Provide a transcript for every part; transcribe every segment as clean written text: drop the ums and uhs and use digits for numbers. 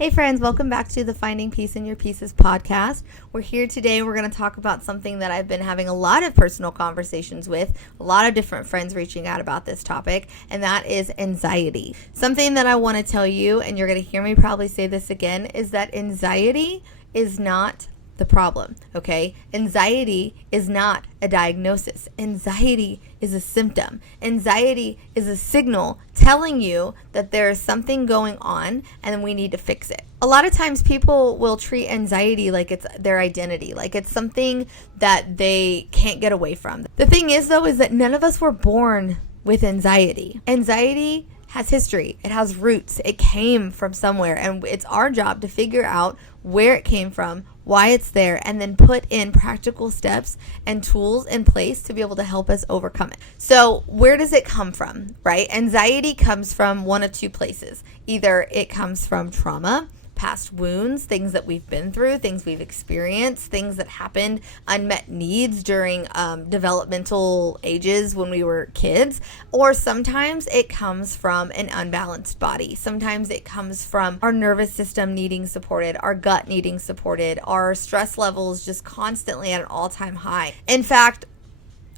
Hey friends, welcome back to the Finding Peace in Your Pieces podcast. We're here today. We're going to talk about something that I've been having a lot of personal conversations with, a lot of different friends reaching out about this topic, and that is anxiety. Something that I want to tell you, and you're going to hear me probably say this again, is that anxiety is not the problem, okay? Anxiety is not a diagnosis. Anxiety is a symptom. Anxiety is a signal telling you that there is something going on and we need to fix it. A lot of times people will treat anxiety like it's their identity, like it's something that they can't get away from. The thing is, though, is that none of us were born with anxiety. Anxiety has history. It has roots. It came from somewhere, and it's our job to figure out where it came from, why it's there, and then put in practical steps and tools in place to be able to help us overcome it. So where does it come from, right? Anxiety comes from one of two places. Either it comes from trauma, past wounds, things that we've been through, things we've experienced, things that happened, unmet needs during developmental ages when we were kids, or sometimes it comes from an unbalanced body. Sometimes it comes from our nervous system needing supported, our gut needing supported, our stress levels just constantly at an all-time high. In fact,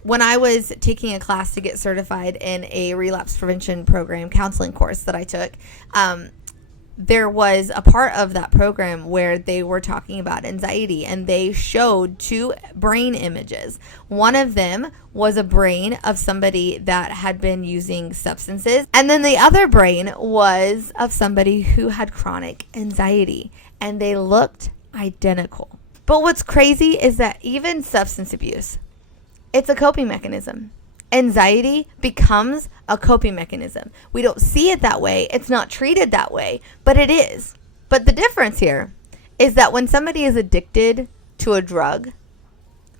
when I was taking a class to get certified in a relapse prevention program counseling course that I took, there was a part of that program where they were talking about anxiety, and they showed two brain images. One of them was a brain of somebody that had been using substances, and then the other brain was of somebody who had chronic anxiety, and they looked identical. But what's crazy is that even substance abuse, it's a coping mechanism. Anxiety becomes a coping mechanism. We don't see it that way. It's not treated that way, but it is. But the difference here is that when somebody is addicted to a drug,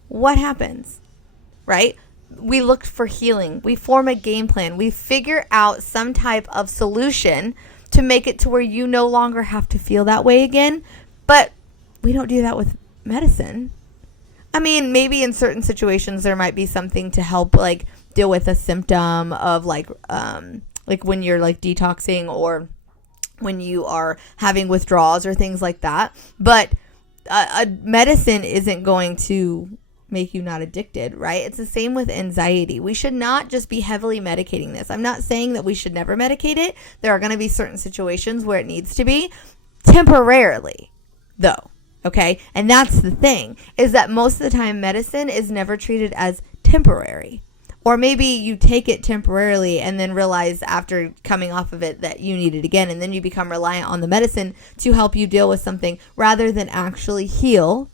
what happens, right? We look for healing. We form a game plan. We figure out some type of solution to make it to where you no longer have to feel that way again. But we don't do that with medicine. I mean, maybe in certain situations there might be something to help, like, deal with a symptom of like when you're like detoxing or when you are having withdrawals or things like that. But a medicine isn't going to make you not addicted, right? It's the same with anxiety. We should not just be heavily medicating this. I'm not saying that we should never medicate it. There are going to be certain situations where it needs to be temporarily, though. Okay. And that's the thing, is that most of the time medicine is never treated as temporary. Or maybe you take it temporarily and then realize after coming off of it that you need it again. And then you become reliant on the medicine to help you deal with something rather than actually heal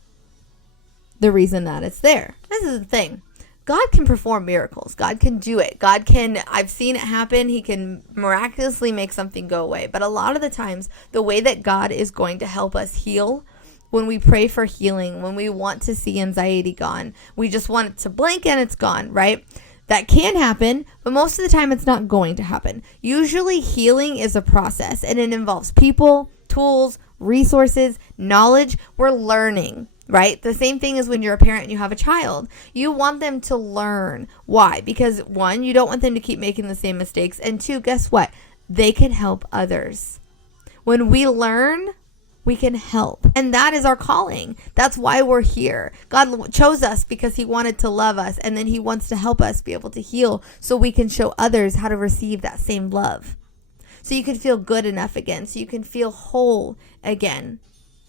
the reason that it's there. This is the thing. God can perform miracles. God can do it. I've seen it happen. He can miraculously make something go away. But a lot of the times, the way that God is going to help us heal, when we pray for healing, when we want to see anxiety gone, we just want it to blink and it's gone, right? That can happen, but most of the time it's not going to happen. Usually healing is a process, and it involves people, tools, resources, knowledge. We're learning, right? The same thing as when you're a parent and you have a child. You want them to learn. Why? Because one, you don't want them to keep making the same mistakes, and two, guess what? They can help others. When we learn, we can help. And that is our calling. That's why we're here. God chose us because he wanted to love us, and then he wants to help us be able to heal so we can show others how to receive that same love. So you can feel good enough again, so you can feel whole again.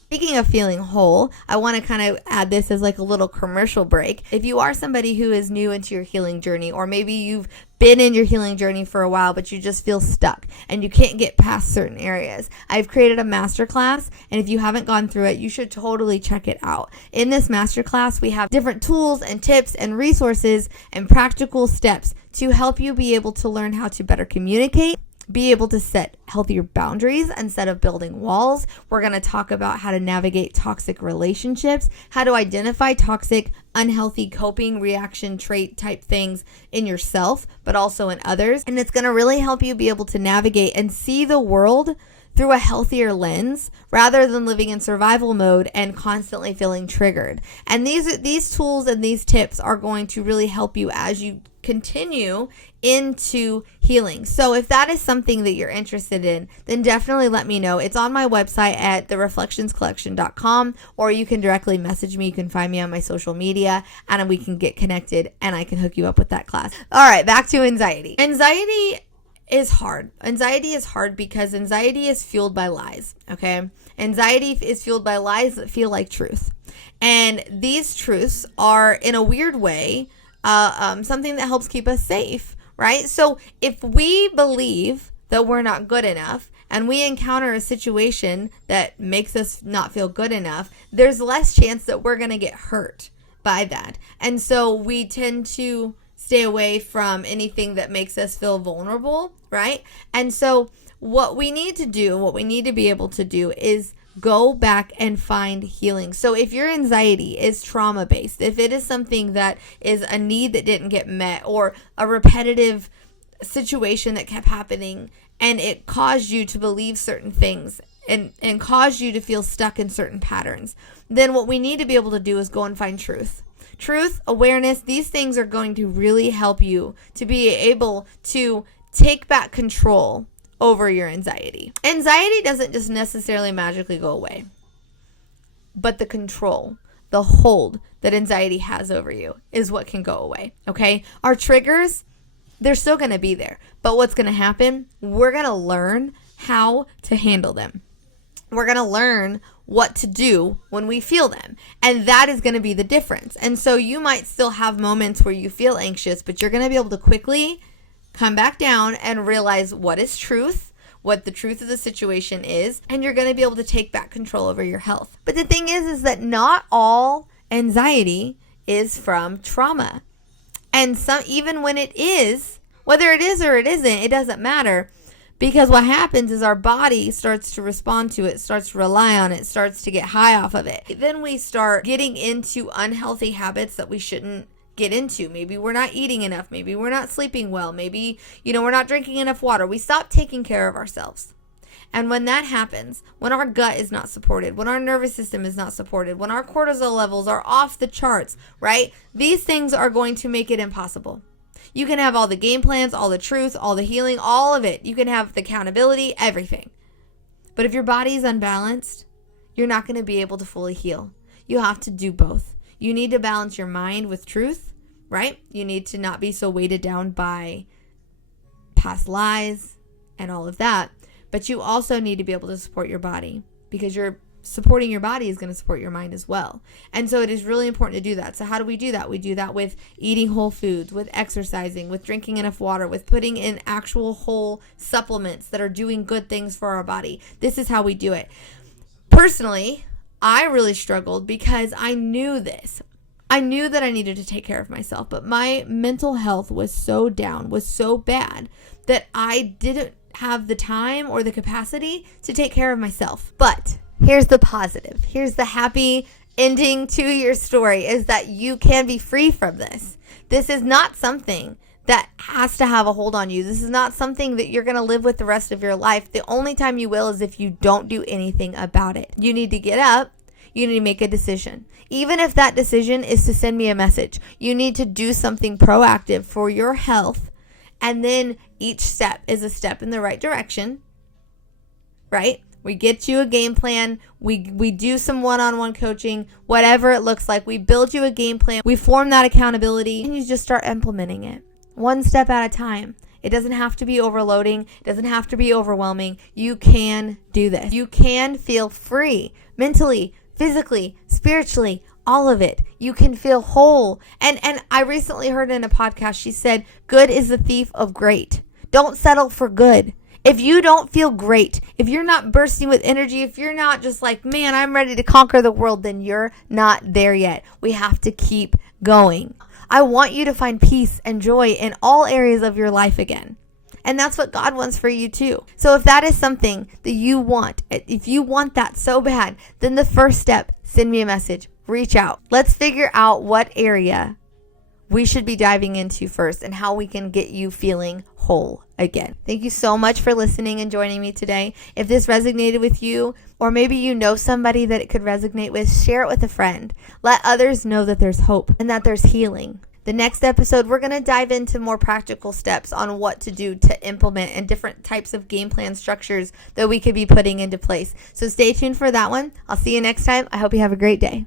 Speaking of feeling whole, I want to kind of add this as like a little commercial break. If you are somebody who is new into your healing journey, or maybe you've been in your healing journey for a while, but you just feel stuck and you can't get past certain areas, I've created a masterclass, and if you haven't gone through it, you should totally check it out. In this masterclass, we have different tools and tips and resources and practical steps to help you be able to learn how to better communicate, be able to set healthier boundaries instead of building walls. We're going to talk about how to navigate toxic relationships, how to identify toxic, unhealthy coping reaction trait type things in yourself, but also in others. And it's going to really help you be able to navigate and see the world through a healthier lens rather than living in survival mode and constantly feeling triggered. And these tools and these tips are going to really help you as you continue into healing. So if that is something that you're interested in, then definitely let me know. It's on my website at thereflectionscollection.com, or you can directly message me. You can find me on my social media and we can get connected and I can hook you up with that class. All right, back to anxiety. Anxiety is hard. Anxiety is hard because anxiety is fueled by lies, okay? Anxiety is fueled by lies that feel like truth. And these truths are, in a weird way, something that helps keep us safe, right? So if we believe that we're not good enough and we encounter a situation that makes us not feel good enough, there's less chance that we're going to get hurt by that. And so we tend to stay away from anything that makes us feel vulnerable, right? And so what we need to be able to do is go back and find healing. So if your anxiety is trauma-based, if it is something that is a need that didn't get met or a repetitive situation that kept happening and it caused you to believe certain things and caused you to feel stuck in certain patterns, then what we need to be able to do is go and find truth. Truth, awareness, these things are going to really help you to be able to take back control over your anxiety. Anxiety doesn't just necessarily magically go away, but the control, the hold that anxiety has over you is what can go away, okay? Our triggers, they're still going to be there, but what's going to happen, we're going to learn how to handle them. We're going to learn what to do when we feel them. And that is going to be the difference. And so you might still have moments where you feel anxious, but you're going to be able to quickly come back down and realize what is truth, what the truth of the situation is, and you're going to be able to take back control over your health. But the thing is that not all anxiety is from trauma. And some, even when it is, whether it is or it isn't, it doesn't matter. Because what happens is our body starts to respond to it, starts to rely on it, starts to get high off of it. Then we start getting into unhealthy habits that we shouldn't get into. Maybe we're not eating enough. Maybe we're not sleeping well. Maybe, we're not drinking enough water. We stop taking care of ourselves. And when that happens, when our gut is not supported, when our nervous system is not supported, when our cortisol levels are off the charts, right? These things are going to make it impossible. You can have all the game plans, all the truth, all the healing, all of it. You can have the accountability, everything. But if your body is unbalanced, you're not going to be able to fully heal. You have to do both. You need to balance your mind with truth, right? You need to not be so weighted down by past lies and all of that. But you also need to be able to support your body, because supporting your body is going to support your mind as well. And so it is really important to do that. So how do we do that? We do that with eating whole foods, with exercising, with drinking enough water, with putting in actual whole supplements that are doing good things for our body. This is how we do it. Personally, I really struggled because I knew this. I knew that I needed to take care of myself, but my mental health was so down, was so bad that I didn't have the time or the capacity to take care of myself. But here's the positive. Here's the happy ending to your story, is that you can be free from this. This is not something that has to have a hold on you. This is not something that you're going to live with the rest of your life. The only time you will is if you don't do anything about it. You need to get up. You need to make a decision. Even if that decision is to send me a message, you need to do something proactive for your health. And then each step is a step in the right direction, right? We get you a game plan. We do some one-on-one coaching, whatever it looks like. We build you a game plan. We form that accountability, and you just start implementing it one step at a time. It doesn't have to be overloading. It doesn't have to be overwhelming. You can do this. You can feel free mentally, physically, spiritually, all of it. You can feel whole. And I recently heard in a podcast, she said, good is the thief of great. Don't settle for good. If you don't feel great, if you're not bursting with energy, if you're not just like, man, I'm ready to conquer the world, then you're not there yet. We have to keep going. I want you to find peace and joy in all areas of your life again. And that's what God wants for you too. So if that is something that you want, if you want that so bad, then the first step, send me a message, reach out. Let's figure out what area we should be diving into first, and how we can get you feeling whole again. Thank you so much for listening and joining me today. If this resonated with you, or maybe you know somebody that it could resonate with, share it with a friend. Let others know that there's hope and that there's healing. The next episode, we're going to dive into more practical steps on what to do to implement and different types of game plan structures that we could be putting into place. So stay tuned for that one. I'll see you next time. I hope you have a great day.